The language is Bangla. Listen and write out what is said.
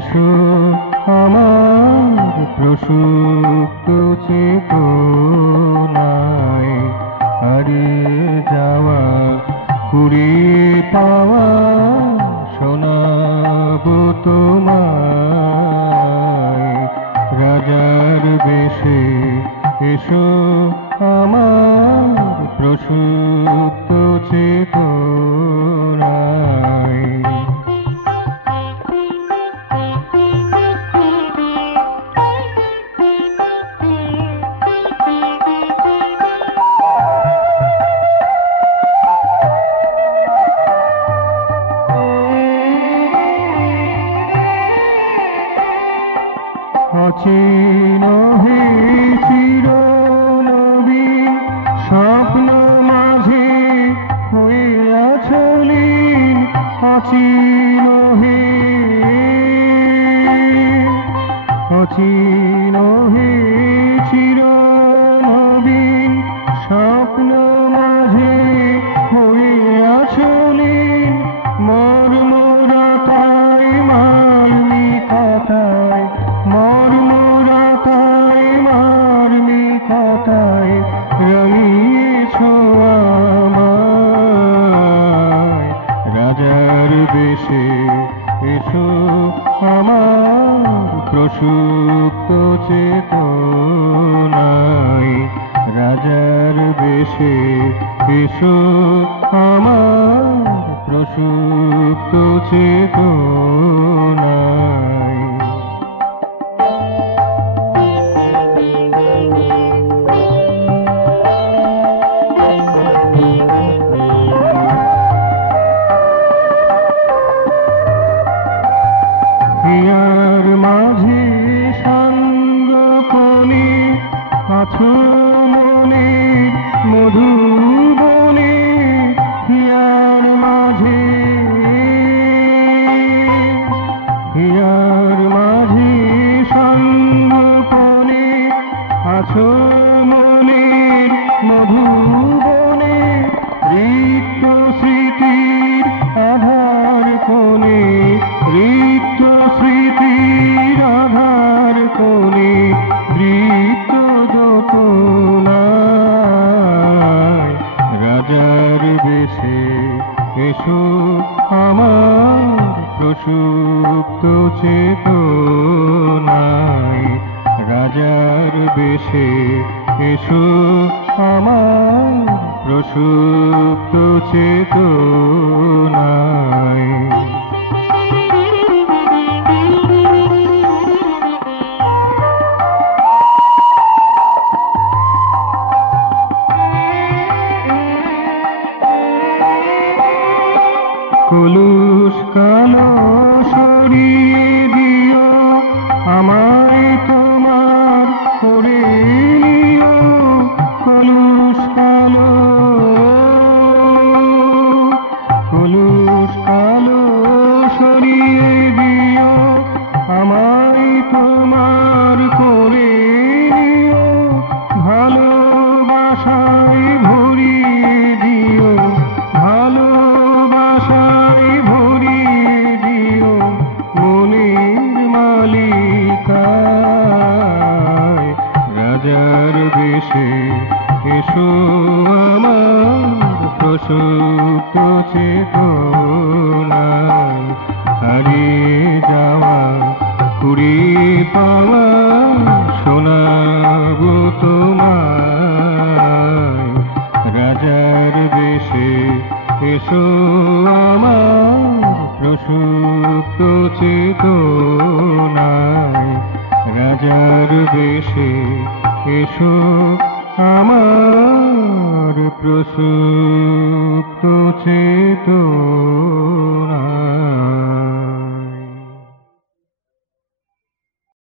এসো আমার প্রসুপ্ত চেতনায়, হারিয়ে যাওয়া কুড়িয়ে পাওয়া শোনাবো তোমায়। রাজার বেশে এসো আমার প্রসুপ্ত চেতনায়। অচিন হে চিরনবীন স্বপ্ন মাঝে হয়ে আছো লীন, অচিন হে, অচিন হে চিরনবীন স্বপ্ন মাঝে হয়ে আছো লীন। মর্মরতায় মার্মিকতায়, মর্মরতায় মার্মিকতায় রঙিয়েছো আমায়। রাজার বেশে এসো আমার প্রসুপ্ত চেতনায়। রাজার বেশে এসো আমার প্রসুপ্ত চেতনায়। হিয়ার মাঝে সাঙ্গপনে আছো মনে মধুবনে, হিয়ার মাঝে, হিয়ার মাঝে সাঙ্গপনে আছো মনের মধুবনে। রিক্ত স্মৃতির আধার কোণে, রিক্ত স্মৃতির আধার কোণে বৃত্ত যতনায়। রাজার বেশে এসো আমার প্রসুপ্ত চেতনায়। রাজার বেশে এসো আমার প্রসুপ্ত চেতনায়। কলুষ কালো সরিয়ে দিও, আমায় তোমার করে নিও। কলুষ কালো, কলুষ কালো সরিয়ে দিও, আমায় তোমার করে নিও। ভালোবাসায় ভরিয়ে দিও, ভালোবাসায় ভরিয়ে দিও মনের মালিকায়। রাজার বেশে এসো আমার প্রসুপ্ত চেতনায়। হারিয়ে যাওয়া কুড়িয়ে পাওয়া শোনাবো তোমায়। রাজার বেশে এসো আমার প্রসুপ্ত চেতনায়। রাজার বেশে এসো আমার প্রসুপ্ত